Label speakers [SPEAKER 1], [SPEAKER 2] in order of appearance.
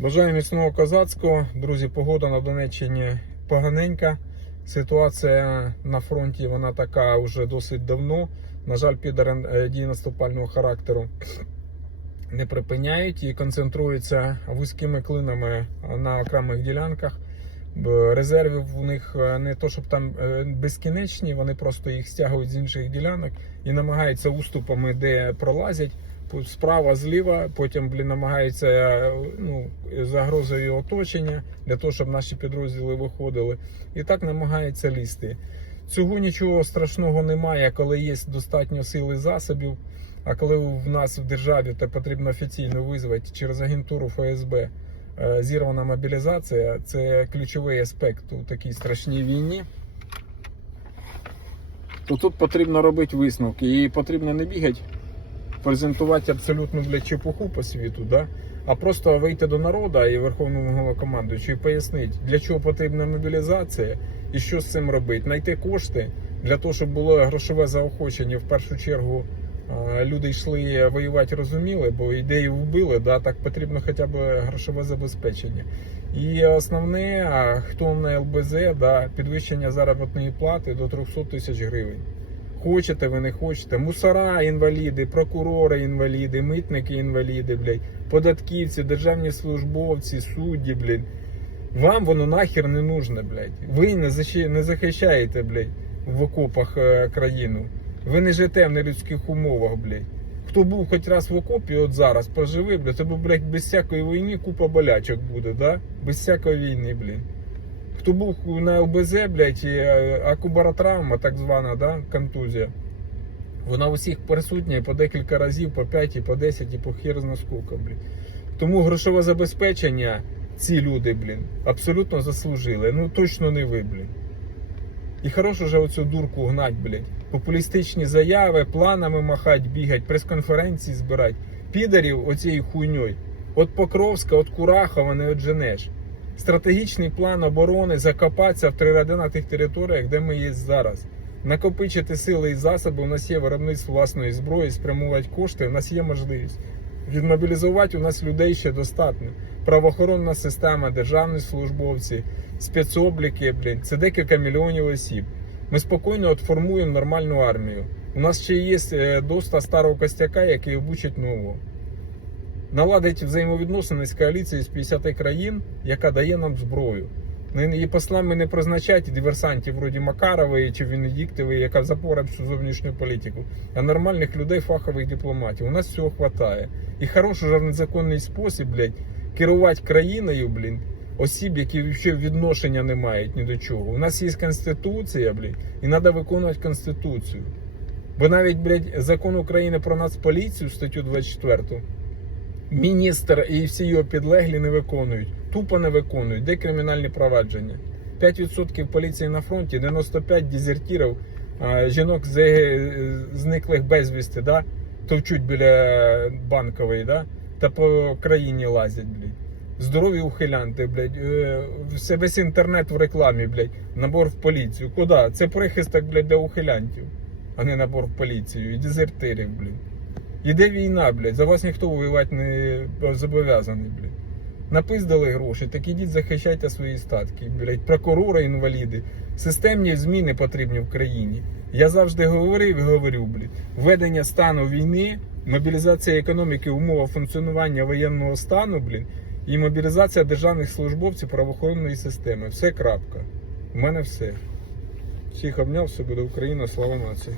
[SPEAKER 1] Бажаю міцного козацького. Друзі, погода на Донеччині поганенька. Ситуація на фронті вона така вже досить давно. На жаль, піде дії наступального характеру не припиняють і концентруються вузькими клинами на окремих ділянках. Резервів у них е, не то, щоб там е, безкінечні, вони просто їх стягують з інших ділянок і намагаються уступами, де пролазять, справа, зліва, потім блін, намагаються е, ну, загрозою оточення для того, щоб наші підрозділи виходили. І так намагаються лізти. Цього нічого страшного немає, коли є достатньо сил і засобів. А коли в нас в державі те потрібно офіційно визвати через агентуру ФСБ е, зірвана мобілізація, це ключовий аспект у такій страшній війні. То тут потрібно робити висновки. І потрібно не бігати, презентувати абсолютно для чепуху по світу, да? а просто вийти до народу і Верховному головнокомандуючу і пояснити, для чого потрібна мобілізація і що з цим робити. Знайти кошти для того, щоб було грошове заохочення в першу чергу. Люди йшли воювати, розуміли, бо ідею вбили, да, так потрібно хоча б грошове забезпечення. І основне, хто на ЛБЗ, да, підвищення заробітної плати до 300 тисяч гривень. Хочете, ви не хочете. Мусора інваліди, прокурори інваліди, митники інваліди, блядь, податківці, державні службовці, судді, блядь. Вам воно нахер не нужно, блядь. Ви не, защи- не захищаєте, блядь, в окопах е, країну. Ви не живете в нелюдських умовах, блядь. Хто був хоч раз в окопі, от зараз поживи, блядь, то, блядь, без всякої війни купа болячок буде, да? Без всякої війни, блядь. Хто був на ЛБЗ, блядь, е, акубаротравма, так звана, да, контузія. Вона у всіх присутня по декілька разів, по 5, і по 10, і по зна скільки, блін. Тому грошове забезпечення ці люди, блін, абсолютно заслужили. Ну точно не ви, блін. І хорош уже оцю дурку гнать, блядь. Популістичні заяви, планами махать, бігать, прес-конференції збирать. Підарів оцією хуйньою. От Покровська, от Курахова не одженеш. Стратегічний план оборони закопатися в три на тих територіях, де ми є зараз. Накопичити сили і засоби. У нас є виробництво власної зброї, спрямувати кошти. У нас є можливість. Відмобілізувати у нас людей ще достатньо. Правоохоронна система, державні службовці, спецобліки, блін, це декілька мільйонів осіб. Ми спокійно от формуємо нормальну армію. У нас ще є е, доста старого костяка, який обучить нового. Наладить взаємовідносини з коаліцією з 50 країн, яка дає нам зброю. І послами не призначати диверсантів вроді Макарової чи Венедіктової, яка запора всю зовнішню політику, а нормальних людей, фахових дипломатів. У нас цього вистачає. І хороший незаконний спосіб, блядь, керувати країною, блін, осіб, які взагалі відношення не мають ні до чого. У нас є конституція, блядь, і треба виконувати конституцію. Бо навіть, блядь, закон України про нацполіцію, статтю 24, міністр і всі його підлеглі не виконують. Тупо не виконують. Де кримінальні провадження? 5% поліції на фронті, 95 дезертирів, а, жінок з, зниклих безвісти, да? товчуть біля банкової, да? та по країні лазять, блядь. Здорові ухилянти, блядь. Е, Весь інтернет в рекламі, блядь. Набор в поліцію. Куди? Це прихисток, блядь, для ухилянтів, а не набор в поліцію. І дезертирів, блядь. Іде війна, блядь. За вас ніхто воювати не зобов'язаний, блядь. Напиздали гроші, так ідіть захищайте свої статки, блядь. Прокурори, інваліди. Системні зміни потрібні в країні. Я завжди говорив і говорю, блядь. Введення стану війни, мобілізація економіки, умова функціонування воєнного стану, блін, і мобілізація державних службовців правоохоронної системи. Все крапка. У мене все. Всіх обняв, все буде Україна, слава нації.